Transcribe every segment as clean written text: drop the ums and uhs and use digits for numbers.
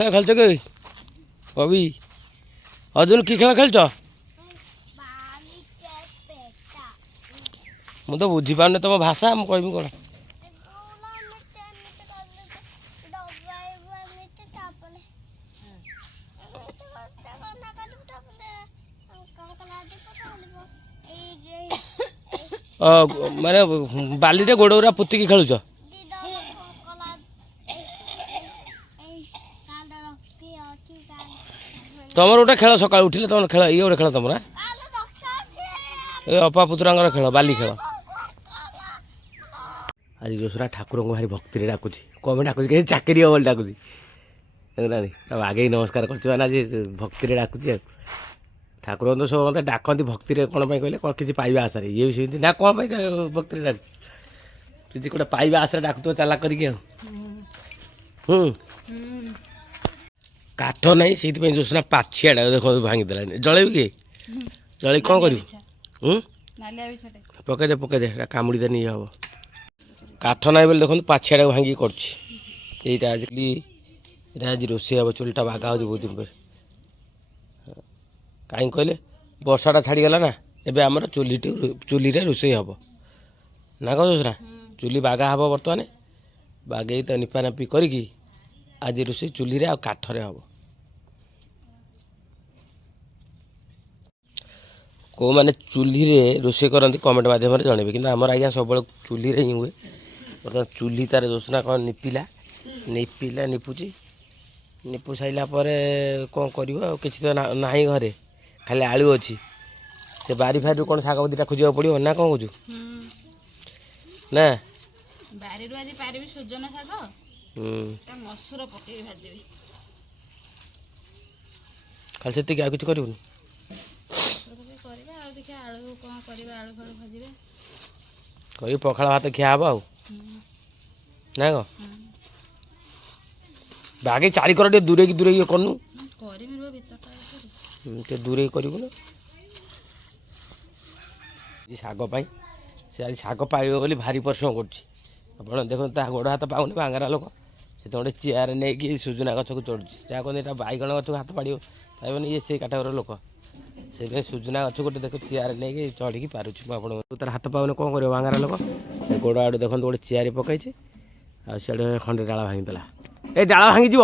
খেলছ কি কবি অর্জুন কি খেলা খেলছ ମୁଁ ତ ବୁଝିପାରୁନି ତମ ଭାଷା ମୁଁ କହିବି କ'ଣ ମାନେ ବାଲିରେ ଗୋଡ଼ ଗୁରା ପୋତିକି ଖେଳୁଛ ତମର ଗୋଟେ ଖେଳ ସକାଳୁ ଉଠିଲେ ତମର ଖେଳ ଇଏ ଗୋଟେ ଖେଳ ତମର ଏ ଅପା ପୁତୁରାଙ୍କର ଖେଳ ବାଲି ଖେଳ ଆଜି ଯୋଶରା ଠାକୁରଙ୍କୁ ଭାରି ଭକ୍ତିରେ ଡାକୁଛି କ'ଣ ପାଇଁ ଡାକୁଛି କେହି ଚାକିରି ହବ ବୋଲି ଡାକୁଛି ଦେଖୁନାହାନ୍ତି ଆଉ ଆଗେଇ ନମସ୍କାର କରୁଛି ମାନେ ଆଜି ଭକ୍ତିରେ ଡାକୁଛି ଆଉ ଠାକୁରଙ୍କୁ ତ ସବୁ ମୋତେ ଡାକନ୍ତି ଭକ୍ତିରେ କ'ଣ ପାଇଁ କହିଲେ କ'ଣ କିଛି ପାଇବା ଆଶାରେ ଇଏ ବି ସେମିତି ନା କ'ଣ ପାଇଁ ଭକ୍ତିରେ ଡାକୁଛି କିଛି ଗୋଟେ ପାଇବା ଆଶାରେ ଡାକୁଥିବ ଚାଲା କରିକି ଆଉ କାଠ ନାହିଁ ସେଇଥିପାଇଁ ଯୋଶରା ପାଛିଆଟା ଦେଖନ୍ତୁ ଭାଙ୍ଗିଦେଲାନି ଜଳେଇବୁ କି ଜଳେଇ କ'ଣ କରିବୁ ପକେଇଦେ ଏଟା କାମୁଡ଼ିଦେ ଇଏ ହେବ କାଠ ନାହିଁ ବୋଲି ଦେଖନ୍ତୁ ପାଛିଆଟାକୁ ଭାଙ୍ଗିକି କରୁଛି ଏଇଟା ଆଜିକାଲି ଏଇଟା ଆଜି ରୋଷେଇ ହେବ ଚୁଲିଟା ବାଗା ହେଉଛି ବହୁତ ଦିନ ପରେ କାହିଁକି କହିଲେ ବର୍ଷାଟା ଛାଡ଼ିଗଲା ନା ଏବେ ଆମର ଚୁଲିରେ ରୋଷେଇ ହେବ ନା କ'ଣ ଯୋଶରା ଚୁଲି ବାଗା ହେବ ବର୍ତ୍ତମାନ ବାଗେଇ ତ ନିପାନାପି କରିକି ଆଜି ରୋଷେଇ ଚୁଲିରେ ଆଉ କାଠରେ ହେବ କେଉଁମାନେ ଚୁଲିରେ ରୋଷେଇ କରନ୍ତି କମେଣ୍ଟ ମାଧ୍ୟମରେ ଜଣେଇବେ କିନ୍ତୁ ଆମର ଆଜ୍ଞା ସବୁବେଳେ ଚୁଲିରେ ହିଁ ହୁଏ ବର୍ତ୍ତମାନ ଚୁଲି ତାର ଯୋଶନା କ'ଣ ନିପୁଛି ନିପୁ ସାରିଲା ପରେ କ'ଣ କରିବ ଆଉ କିଛି ତ ନାହିଁ ଘରେ ଖାଲି ଆଳୁ ଅଛି ସେ ବାରି ଫାରିରୁ କ'ଣ ଶାଗ ଦିଟା ଖୋଜିବାକୁ ପଡ଼ିବ ନା କ'ଣ କହୁଛୁ ନା ବାରିରୁ ଆଜି ପାରିବି ସୁଜନା ଶାଗ ମସୁର ପକେଇକି ଭାଜିବି ଖାଲି ସେତିକି ଆଉ କିଛି କରିବୁନି କରିବା ଆଉ ଦେଖିବା ଆଳୁ କ'ଣ କରିବା ଆଳୁ ଫାଳୁ ଭାଜିବେ କରି ପଖାଳ ଭାତ ଖିଆ ହେବ ଆଉ ନା କ'ଣ ବାଗେ ଚାରିକର ଟିକେ ଦୂରେଇକି କରୁନୁ ଟିକେ ଦୂରେଇକି କରିବୁ ନା ଶାଗ ପାଇଁ ସେ ଆଜି ଶାଗ ପାଇବ ବୋଲି ଭାରି ପରିଶ୍ରମ କରୁଛି ଆପଣ ଦେଖନ୍ତୁ ତା ଗୋଡ଼ ହାତ ପାଉନି ବାଙ୍ଗରା ଲୋକ ସେ ତ ଗୋଟେ ଚେୟାର ନେଇକି ସୁଜନା ଗଛକୁ ଚଢ଼ୁଛି ଯାହା କହନ୍ତି ଏଇଟା ବାଇଗଣ ଗଛକୁ ହାତ ପାଡ଼ିବ ପାଇବନି ଇଏ ସେଇ କାଟାଗୋର ଲୋକ ସେଇଥିପାଇଁ ସୁଜନା ଗଛ ଗୋଟେ ଦେଖ ଚେୟାର ନେଇକି ଚଢ଼ିକି ପାରୁଛି ମୁଁ ଆପଣଙ୍କୁ ତାର ହାତ ପାଉନି କ'ଣ କରିବ ବାଙ୍ଗରା ଲୋକ ଗୋଡ଼ ଆଡ଼ୁ ଦେଖନ୍ତୁ ଗୋଟେ ଚେୟାର ପକାଇଛି ଆଉ ସିଆଡ଼େ ଖଣ୍ଡେ ଡାଳ ଭାଙ୍ଗିଦେଲା ଏ ଡାଳ ଭାଙ୍ଗିଯିବ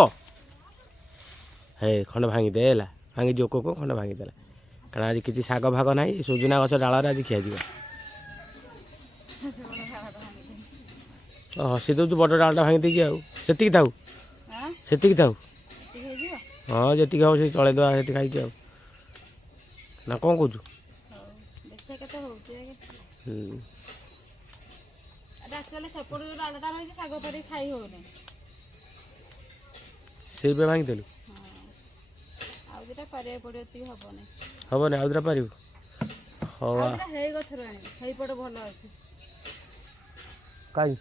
ହେ ଖଣ୍ଡେ ଭାଙ୍ଗିଦେ ହେଲା ଭାଙ୍ଗିଯିବ କୋକ ଖଣ୍ଡେ ଭାଙ୍ଗିଦେଲା କାରଣ ଆଜି କିଛି ଶାଗ ଭାଗ ନାହିଁ ସୁଜନା ଗଛ ଡାଳରେ ଆଜି ଖିଆଯିବ ହସି ଦେଉଛୁ ବଡ଼ ଡାଳଟା ଭାଙ୍ଗି ଦେଇକି ଆଉ ସେତିକି ଥାଉ ହଁ ଯେତିକି ହେବ ସେ ଚଳେଇଦେବା ସେଠି ଖାଇକି ଆଉ ନା କ'ଣ କହୁଛୁ ସେଇପାଇଁ ଭାଙ୍ଗିଦେଲୁ ହବନି ଆଉ ଦୁଟା ପାରିବୁ ହଉ କାହିଁ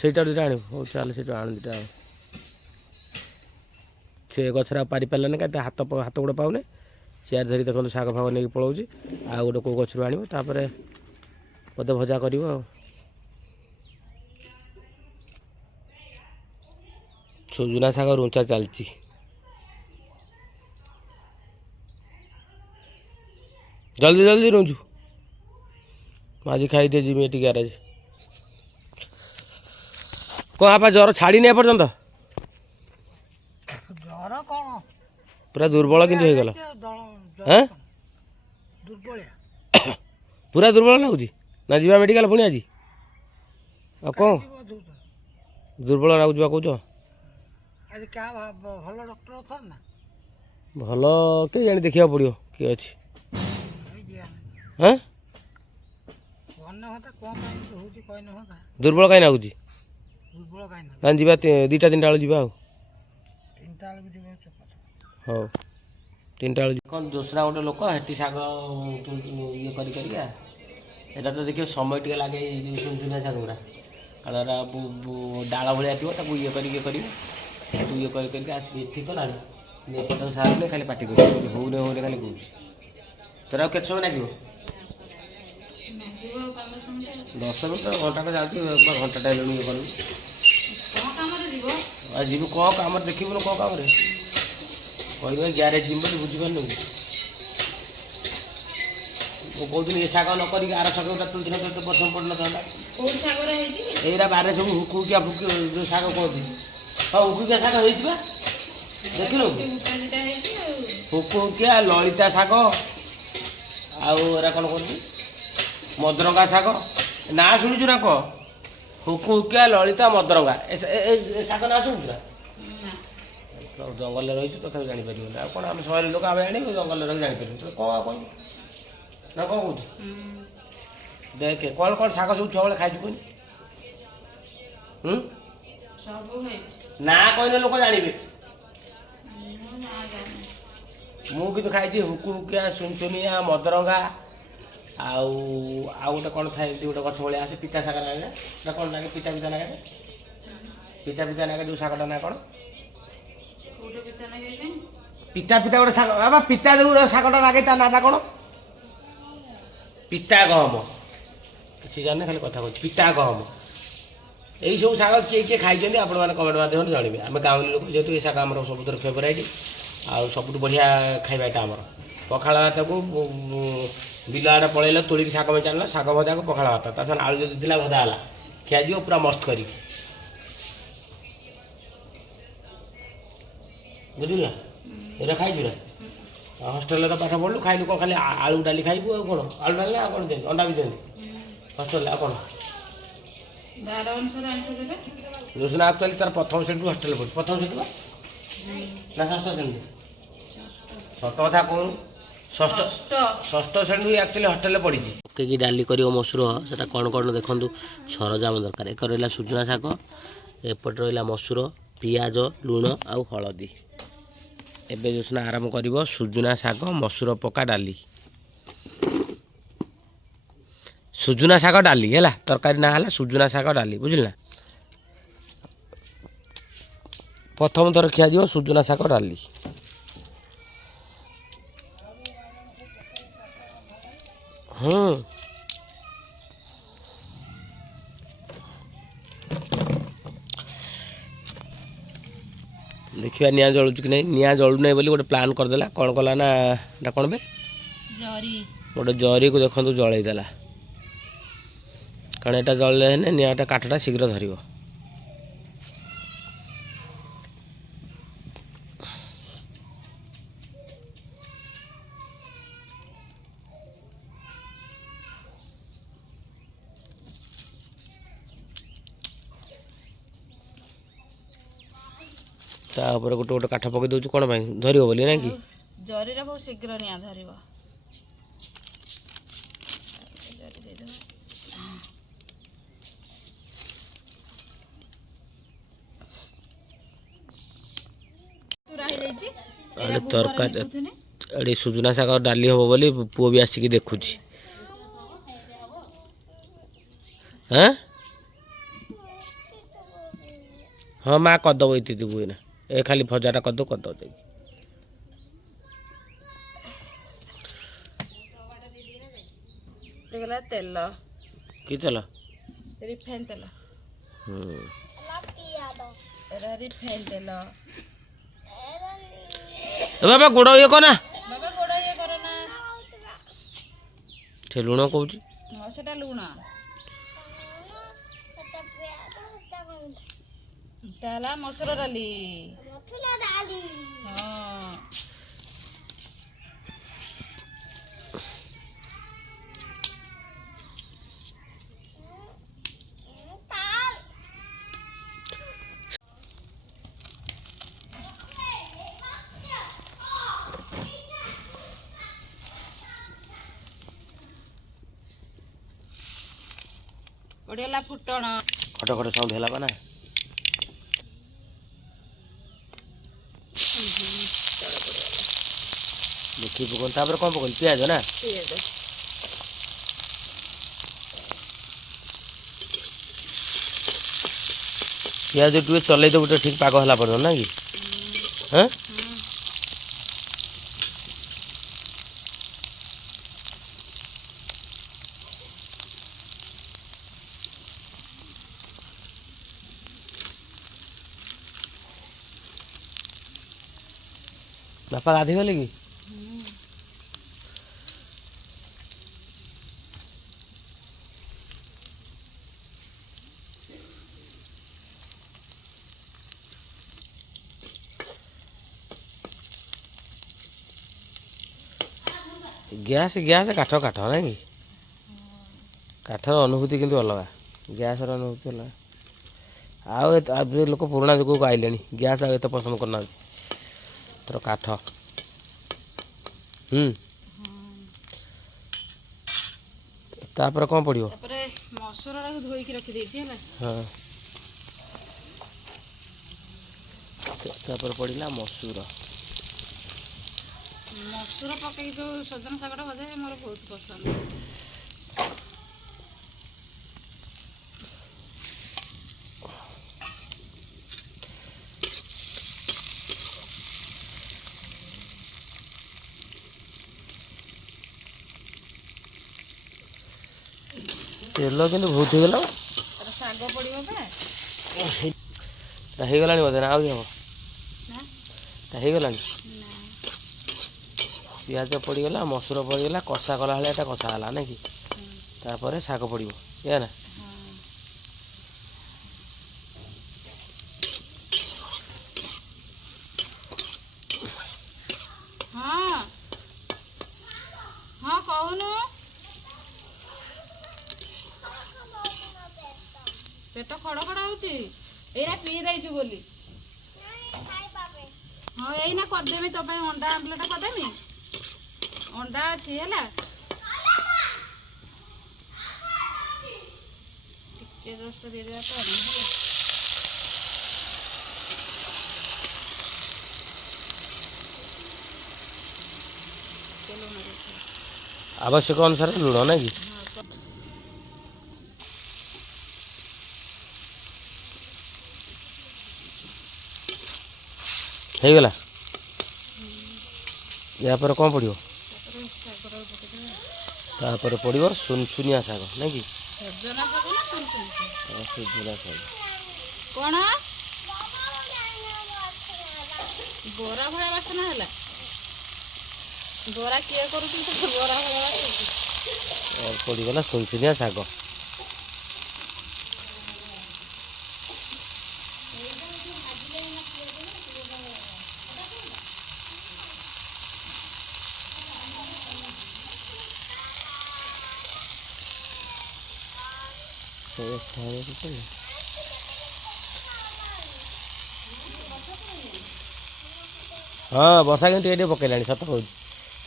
ସେଇଟା ଦୁଇଟା ଆଣିବୁ ହଉ ଚାଲେ ସେଇଟା ଆଣୁ ଦୁଇଟା ଆଉ ସେ ଗଛରେ ଆଉ ପାରିପାରିଲାନି କାହିଁ ହାତ ଗୋଡ଼ ପାଉନି ଚେୟାର ଧରି ଦେଖନ୍ତୁ ଶାଗ ଫାଗ ନେଇକି ପଳାଉଛି ଆଉ ଗୋଟେ କେଉଁ ଗଛରୁ ଆଣିବ ତାପରେ ବୋଧେ ଭଜା କରିବ ଆଉ ସୁଜନା ଶାଗ ରୁଞ୍ଚା ଚାଲିଛି ଜଲ୍ଦି ରୁଞ୍ଚୁ ଆଜି ଖାଇଦିଏ ଯିବି ଏଠି ଗ୍ୟାରେଜ କ'ଣ ଆପା ଜ୍ୱର ଛାଡ଼ିନି ଏପର୍ଯ୍ୟନ୍ତ ପୁରା ଦୁର୍ବଳ କିନ୍ତୁ ହେଇଗଲା ପୁରା ଦୁର୍ବଳ ଲାଗୁଛି ନା ଯିବା ମେଡ଼ିକାଲ ପୁଣି ଆଜି ଆଉ କ'ଣ ଦୁର୍ବଳ ଲାଗୁଛି ବା କହୁଛ ଭଲ କେହି ଜାଣି ଦେଖିବାକୁ ପଡ଼ିବ କିଏ ଅଛି ଦୁର୍ବଳ କାହିଁ ଲାଗୁଛି ତାହେଲେ ଯିବା 2ଟା 3ଟା ବେଳକୁ ଯିବା ଆଉ ହଉ 3ଟା ବେଳକୁ କ'ଣ ଯୋଶରା ଗୋଟେ ଲୋକ ହେଠି ଶାଗ ଇଏ କରିକା ଏଇଟା ତ ଦେଖିବ ସମୟ ଟିକେ ଲାଗେ ଏଇ ଯେଉଁ ସୁନସୁନିଆ ଶାଗ ଗୁଡ଼ା କାରଣ ଏରା ଡାଳ ଭଳିଆ ଥିବ ତାକୁ ଇଏ କରିକି ସେଠୁ ଇଏ କରିକି ଆସିକି ଏଠି କଲାଣି ଏପଟେ ସାରୁନି ଖାଲି ପାଟି କରୁଛି ହଉନେ ଖାଲି କହୁଛି ତୋର ଆଉ କେତେ ସମୟ ଲାଗିବ 10 ମିନିଟ୍ ଘଣ୍ଟାଟା ଯାଉଛି ଘଣ୍ଟାଟା ହେଲାଣି ଇଏ କରିବୁ ଆଉ ଯିବୁ କ'ଣ କାମରେ ଦେଖିବୁନି କ'ଣ କାମରେ କହିବେ ଗ୍ୟାରେଜ ଯିବୁ ବୋଲି ବୁଝିପାରୁନୁ କି ମୁଁ କହୁଥିଲି ଏ ଶାଗ ନ କରିକି ଆର ଶାଗଟା ତୁଳିଥିଲେ ତ ଏତେ ପସନ୍ଦ ପଡ଼ିନଥାନ୍ତା। କୋଉ ଶାଗର ହେଇଛି? ଏଇରା ବାରେ ସବୁ ହୁକୁକିଆ ଯେଉଁ ଶାଗ କୁହନ୍ତି ହଁ ହୁକୁକିଆ ଶାଗ ହେଇଛି ବା ଦେଖିଲୁ ହୁକୁକିଆ ଲଳିତା ଶାଗ ଆଉ ଏରା କ'ଣ କୁହନ୍ତି ମଦରଙ୍ଗା ଶାଗ ନାଁ ଶୁଣିଛୁ ନା କହ ହୁକୁକିଆ ଲଳିତା ମଦରଙ୍ଗା ଏ ଶାଗ ନାଁ ଶୁଣିଛୁ ନା ଜଙ୍ଗଲରେ ରହିଛୁ ତଥାପି ଜାଣିପାରିବୁନି ଆଉ କ'ଣ ଆମେ ସହର ଲୋକ ଆମେ ଜାଣିବୁ ଜଙ୍ଗଲରେ ରହି ଜାଣିପାରିବୁ ତ କ'ଣ କହିବୁ ନା କ'ଣ କହୁଛୁ ଦେଖେ କ'ଣ କ'ଣ ଶାଗ ସବୁ ଛୁଆବେଳେ ଖାଇଛୁ କୁହନି ନା କହିଲେ ଲୋକ ଜାଣିବେ ମୁଁ କିନ୍ତୁ ଖାଇଛି ହୁକୁକିଆ ସୁନସୁନିଆ ମଦରଙ୍ଗା ଆଉ ଗୋଟେ କ'ଣ ଥାଏ ଏମିତି ଗୋଟେ ଗଛ ଭଳିଆ ଆସେ ପିତା ଶାଗ ନାଗେ ନା କ'ଣ ନାଗେ ପିତା ପିତା ନାଗେ ଯେଉଁ ଶାଗଟା ନା କ'ଣ ପିତା ପିତା ଗୋଟେ ଶାଗ ବାବା ପିତା ଯେଉଁ ଶାଗଟା ନାଗେ ତା ନାଁଟା କ'ଣ ପିତା ଗହମ କିଛି ଜାଣିନି ଖାଲି କଥା କହୁଛି ପିତା ଗହମ ଏଇସବୁ ଶାଗ କିଏ କିଏ ଖାଇଛନ୍ତି ଆପଣମାନେ କମେଣ୍ଟ ମାଧ୍ୟମରେ ଜାଣିବେ ଆମେ ଗାଉଁଲି ଲୋକ ଯେହେତୁ ଏ ଶାଗ ଆମର ସବୁଥିରେ ଫେଭରାଇଟ୍ ଆଉ ସବୁଠୁ ବଢ଼ିଆ ଖାଇବା ଏଇଟା ଆମର ପଖାଳ ଭାତକୁ ବିଲ ଆଡ଼େ ପଳେଇଲେ ତୋଳିକି ଶାଗ ମେଞ୍ଚା ଆଣିଲ ଶାଗ ଭଜାକୁ ପଖାଳ ଭାତ ତା ସାଙ୍ଗରେ ଆଳୁ ଯଦି ଥିଲା ଭଜା ହେଲା ଖିଆଯିବ ପୁରା ମସ୍ତ କରିକି ବୁଝିଲୁ ନା ଏଇଟା ଖାଇଛୁ ନା ହଷ୍ଟେଲରେ ତ ପାଠ ପଢ଼ିଲୁ ଖାଇଲୁ କ'ଣ ଖାଲି ଆଳୁ ଡାଲି ଖାଇବୁ ଆଉ କ'ଣ ଆଳୁ ଡାଲି ଆଉ କ'ଣ ଦିଅନ୍ତି ଅଣ୍ଡା ବି ଦିଅନ୍ତି ହଷ୍ଟେଲରେ ଆଉ କ'ଣ ଯୋଉସିନା ଆକ୍ଚୁଆଲି ତାର ପ୍ରଥମ ଶ୍ରେଣୀରୁ ହଷ୍ଟେଲରେ ପଢ଼ୁଛି ପ୍ରଥମ ଶ୍ରେଣୀ ବା ନା ଷଷ୍ଠ ଶ୍ରେଣୀ ସତ କଥା କହୁନୁ ଷଷ୍ଠ ଶ୍ରେଣୀରୁ ଆକ୍ଚୁଆଲି ହଷ୍ଟେଲରେ ପଢ଼ିଛି ପକେଇକି ଡାଲି କରିବ ମସୁର ସେଟା କ'ଣ କ'ଣ ଦେଖନ୍ତୁ ସରଞ୍ଜାମ ଦରକାର ଏକ ରହିଲା ସୁଜନା ଶାଗ ଏପଟେ ରହିଲା ମସୁର ପିଆଜ ଲୁଣ ଆଉ ହଳଦୀ ଏବେ ଯୋଉସିନା ଆରମ୍ଭ କରିବ ସୁଜନା ଶାଗ ମସୁର ପକା ଡାଲି ସୁଜନା ଶାଗ ଡାଲି ହେଲା ତରକାରୀ ନାଁ ହେଲା ସୁଜନା ଶାଗ ଡାଲି ବୁଝିଲ ନା ପ୍ରଥମ ଥର ଖିଆଯିବ ସୁଜନା ଶାଗ ଡାଲି ଦେଖିବା ନିଆଁ ଜଳୁଛି କି ନାହିଁ ନିଆଁ ଜଳୁ ନାହିଁ ବୋଲି ଗୋଟେ ପ୍ଲାନ୍ କରିଦେଲା କ'ଣ କଲା ନା ଏଟା କ'ଣ ବେ ଗୋଟେ ଜରିକୁ ଦେଖନ୍ତୁ ଜଳେଇ ଦେଲା କାରଣ ଏଟା ଜଳିଲେ ହେଲେ ନିଆଁଟା କାଠଟା ଶୀଘ୍ର ଧରିବ ତା ଉପରେ ଗୋଟେ ଗୋଟେ କାଠ ପକେଇ ଦେଉଛି କ'ଣ ପାଇଁ ଧରିବ ବୋଲି ନାଇଁ କି ଜରିରେ ବହୁତ ଶୀଘ୍ର ନିଆଁ ଧରିବ ତରକାରୀ ଏଠି ସୁଜନା ଶାଗ ଡାଲି ହବ ବୋଲି ପୁଅ ବି ଆସିକି ଦେଖୁଛି ହଁ ମା କରିଦେବ ଏତିକି ହୁଏ ଏ ଖାଲି ଭଜାଟା କରିଦେବ ଯାଇକି ତେଲ କି ତେଲ ରିଫାଇନ ତେଲ ବାବା ଗୋଡ଼ ଇଏ କର ନା ସେ ଲୁଣ କହୁଛି ସେଟା ଲୁଣ ହେଲା ମସୁର ଡାଲି ପଡ଼ିଗଲା ଫୁଟଣ ଖଟ ଖଟ ସାଉଣ୍ଡ ହେଲା ବା ନା ଦେଖିକି ପକଉନ ତାପରେ କ'ଣ ପକଉନି ପିଆଜ ନା ପିଆଜ ଟିକେ ଚଲେଇ ଦେବୁ ଟିକେ ଠିକ୍ ପାଗ ହେଲା ପଡ଼ିବ ନା କି ବାପା ଗାଧେଇ ଗଲେ କି? ଗ୍ୟାସ୍ ଗ୍ୟାସ୍ କାଠ କାଠ ନାଇଁ କି? କାଠର ଅନୁଭୂତି କିନ୍ତୁ ଅଲଗା, ଗ୍ୟାସ୍ର ଅନୁଭୂତି ଅଲଗା। ଆଉ ଏବେ ଲୋକ ପୁରୁଣା ଯୁଗକୁ ଆଇଲେଣି, ଗ୍ୟାସ୍ ଆଉ ଏତେ ପସନ୍ଦ କରୁନାହାନ୍ତି, ତୋର କାଠ। ତାପରେ କ'ଣ ପଡ଼ିବ? ତାପରେ ମସୁରଟାକୁ ଧୋଇକି ରଖିଦେଇଛି ହେଲା। ହଁ, ତାପରେ ପଡ଼ିଲା ମସୁର। ମସୁର ପକେଇକି ଯେଉଁ ସଜନା ଶାଗଟା ଭଜା ହୁଏ ମୋର ବହୁତ ପସନ୍ଦ। ତେଲ କିନ୍ତୁ ବହୁତ ହେଇଗଲା। ଶାଗ ପଡ଼ିବ ବା, ସେଇଟା ହେଇଗଲାଣି ବୋଧେ ନା ଆହୁରି ହେବ? ଏଇଟା ହେଇଗଲାଣି। ପିଆଜ ପଡ଼ିଗଲା, ମସୁର ପଡ଼ିଗଲା, କଷା କଲା ଭଳିଆ ଏଇଟା କଷା ହେଲା ନାଇଁ କି? ତାପରେ ଶାଗ ପଡ଼ିବ, ଏଇଆ ନା? ହଁ ହଁ କହୁନୁ। ପେଟ ଖଡ଼ ଖଡ଼ ହଉଛି, ଏଇନା ପିଇ ଦେଇଛୁ ବୋଲି। ହଁ ଏଇନା କରିଦେବି ତୋ ପାଇଁ, ଅଣ୍ଡା ଆମ୍ଲେଟ କରିଦେବି। ଅଣ୍ଡା ଅଛି ହେଲା, ଟିକେ ଜଷ୍ଟ ଦେଇଦେବା ପାଣି ହେଲା। ଆବଶ୍ୟକ ଅନୁସାରେ ଲୁଣ ନାଇଁ କି? ହେଇଗଲା। ୟା ପରେ କ'ଣ ପଡ଼ିବ? ତାପରେ ପଡ଼ିବ ସୁନସୁନିଆ ଶାଗ ନାଇଁ କି? ସଜନା ଶାଗ ନା ସୁଜନା ଶାଗ। କ'ଣ ବରା ଭଳିଆ ବାସନା ହେଲା? ବରା କିଏ କରୁଛି ତ ବରା ଭଳିଆ ବାସୁଛି? ପଡ଼ିଗଲା ସୁନସୁନିଆ ଶାଗ। ହଁ ବର୍ଷା କିନ୍ତୁ ଟିକେ ଟିକେ ପକେଇଲାଣି, ସତ କହୁଛି।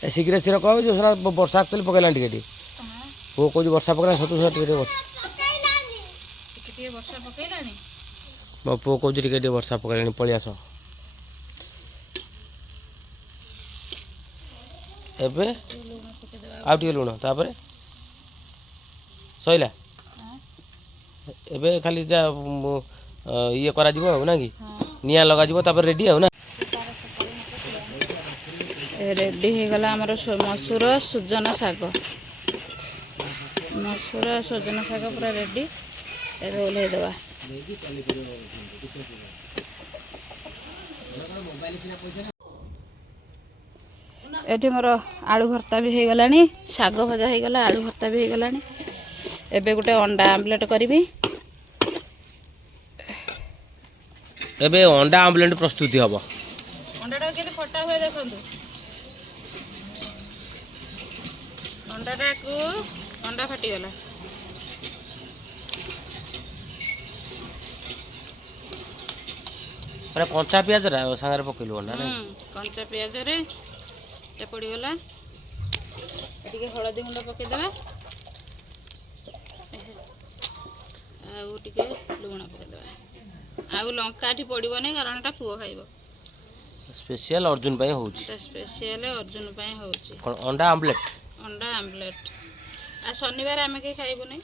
ଏ ଶୀଘ୍ର ଶୀଘ୍ର କହୁଛୁ, ସେଟା ବର୍ଷା ଆକ୍ଚୁଆଲି ପକେଇଲାଣି ଟିକେ ଟିକେ। ପୁଅ କହୁଛି ବର୍ଷା ପକେଇଲାଣି, ସତ ଟିକେ ଟିକେ ବର୍ଷା। ଟିକେ ବର୍ଷା ପକେଇଲାଣି। ମୋ ପୁଅ କହୁଛି ଟିକେ ଟିକେ ବର୍ଷା ପକେଇଲାଣି, ପଳେଇ ଆସ। ଏବେ ଆଉ ଟିକେ ଲୁଣ, ତାପରେ ସଇଲା। ଏବେ ଖାଲି ଯା ଇଏ କରାଯିବ ଆଉ ନା କି? ନିଆଁ ଲଗାଯିବ, ତାପରେ ରେଡ଼ି ଆଉ ନା? ରେଡ଼ି ହେଇଗଲା ଆମର ମସୁର ସୁଜନା ଶାଗ। ମସୁର ସଜନା ଶାଗ ପୁରା ରେଡ଼ି। ଏବେ ଓହ୍ଲେଇ ଦେବା। ଏଠି ମୋର ଆଳୁ ଭର୍ତ୍ତା ବି ହେଇଗଲାଣି, ଶାଗ ଭଜା ହେଇଗଲା, ଆଳୁ ଭର୍ତ୍ତା ବି ହେଇଗଲାଣି। ଏବେ ଗୋଟେ ଅଣ୍ଡା ଆମ୍ଲେଟ୍ କରିବି। ଏବେ ଅଣ୍ଡା ଆମ୍ଲେଟ୍ ପ୍ରସ୍ତୁତି ହେବ। ଅଣ୍ଡାଟାକୁ କେମିତି ଫଟା ହୁଏ ଦେଖନ୍ତୁ। ଅଣ୍ଡା ଫାଟିଗଲା। ମାନେ କଞ୍ଚା ପିଆଜଟା ସାଙ୍ଗରେ ପକେଇଲୁ ଅଣ୍ଡା ନାଇଁ? କଞ୍ଚା ପିଆଜରେ ପଡ଼ିଗଲା। ଟିକେ ହଳଦୀ ଗୁଣ୍ଡ ପକେଇଦେବା, ଆଉ ଟିକେ ଲୁଣ ପକେଇଦେବା। ଆଉ ଲଙ୍କା ଏଠି ପଡ଼ିବନି, କାରଣ ଏଟା ପୁଅ ଖାଇବ। ସ୍ପେଶିଆଲ ଅର୍ଜୁନ ପାଇଁ ହେଉଛି। ଏଟା ସ୍ପେଶିଆଲ ଅର୍ଜୁନ ପାଇଁ ହେଉଛି। କ'ଣ ଅଣ୍ଡା ଆମ୍ଲେଟ୍? ଅଣ୍ଡା ଆମ୍ଲେଟ୍। ଆଉ ଶନିବାର ଆମେ କେହି ଖାଇବୁନି,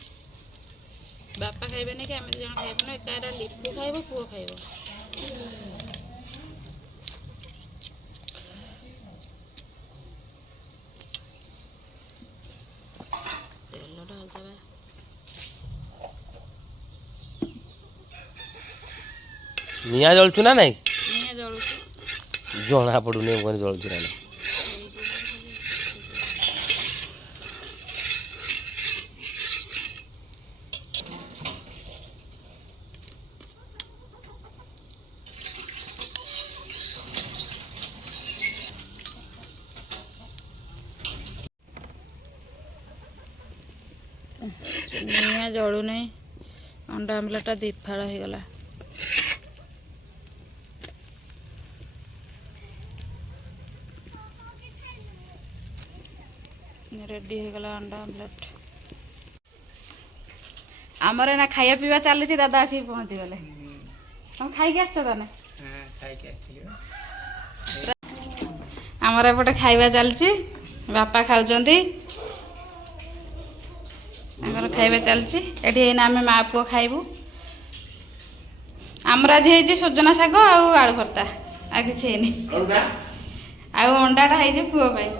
ବାପା ଖାଇବେନି କି ଆମେ 2 ଜଣ ଖାଇବୁନି। ଏକା ଏଟା ଲିପୁ ଖାଇବ, ପୁଅ ଖାଇବ। ତେଲ ଢାଳିଦେବା। ନିଆଁ ଜଳୁଛୁ ନା ନାଇଁ? ନିଆଁ ଜଳୁଛି। ଜଣା ପଡ଼ୁନି କ'ଣ ଜଳୁଛି ନା ନାହିଁ। ନିଆଁ ଜଳୁନି। ଅଣ୍ଡା ଆମ୍ଲେଟ୍ଟା ଦିଫାଳ ହେଇଗଲା। ରେଡି ହେଇଗଲା ଅଣ୍ଡା ଆମ୍ଲେଟ୍। ଆମର ଏନା ଖାଇବା ପିଇବା ଚାଲିଛି। ଦାଦା ଆସିକି ପହଞ୍ଚିଗଲେ। ତମେ ଖାଇକି ଆସିଛ ତାନେ? ଆମର ଏପଟେ ଖାଇବା ଚାଲିଛି। ବାପା ଖାଉଛନ୍ତି। ଆମର ଖାଇବା ଚାଲିଛି ଏଠି। ଏଇନା ଆମେ ମା ପୁଅ ଖାଇବୁ। ଆମର ଆଜି ହେଇଛି ସଜନା ଶାଗ ଆଉ ଆଳୁ ଭର୍ତ୍ତା, ଆଉ କିଛି ହେଇନି। ଆଉ ଅଣ୍ଡାଟା ହେଇଛି ପୁଅ ପାଇଁ।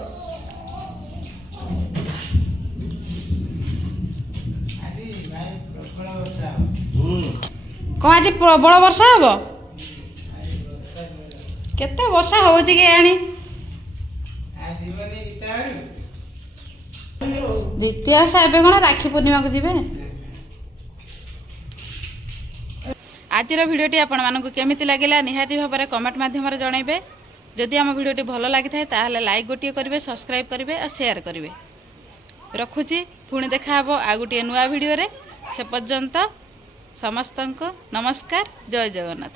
କ'ଣ ଆଜି ପ୍ରବଳ ବର୍ଷା ହବ? କେତେ ବର୍ଷା ହଉଛି କେଜାଣି? ଦ୍ୱିତୀୟ ଓଷା ଏବେ କ'ଣ ରାକ୍ଷୀ ପୂର୍ଣ୍ଣିମାକୁ ଯିବେ? ଆଜିର ଭିଡ଼ିଓଟି ଆପଣମାନଙ୍କୁ କେମିତି ଲାଗିଲା ନିହାତି ଭାବରେ କମେଣ୍ଟ ମାଧ୍ୟମରେ ଜଣାଇବେ। ଯଦି ଆମ ଭିଡ଼ିଓଟି ଭଲ ଲାଗିଥାଏ ତାହେଲେ ଲାଇକ୍ ଗୋଟିଏ କରିବେ, ସବସ୍କ୍ରାଇବ୍ କରିବେ ଆଉ ସେୟାର କରିବେ। ରଖୁଛି, ପୁଣି ଦେଖାହେବ ଆଉ ଗୋଟିଏ ନୂଆ ଭିଡ଼ିଓରେ। ସେ ପର୍ଯ୍ୟନ୍ତ ସମସ୍ତଙ୍କୁ ନମସ୍କାର, ଜୟ ଜଗନ୍ନାଥ।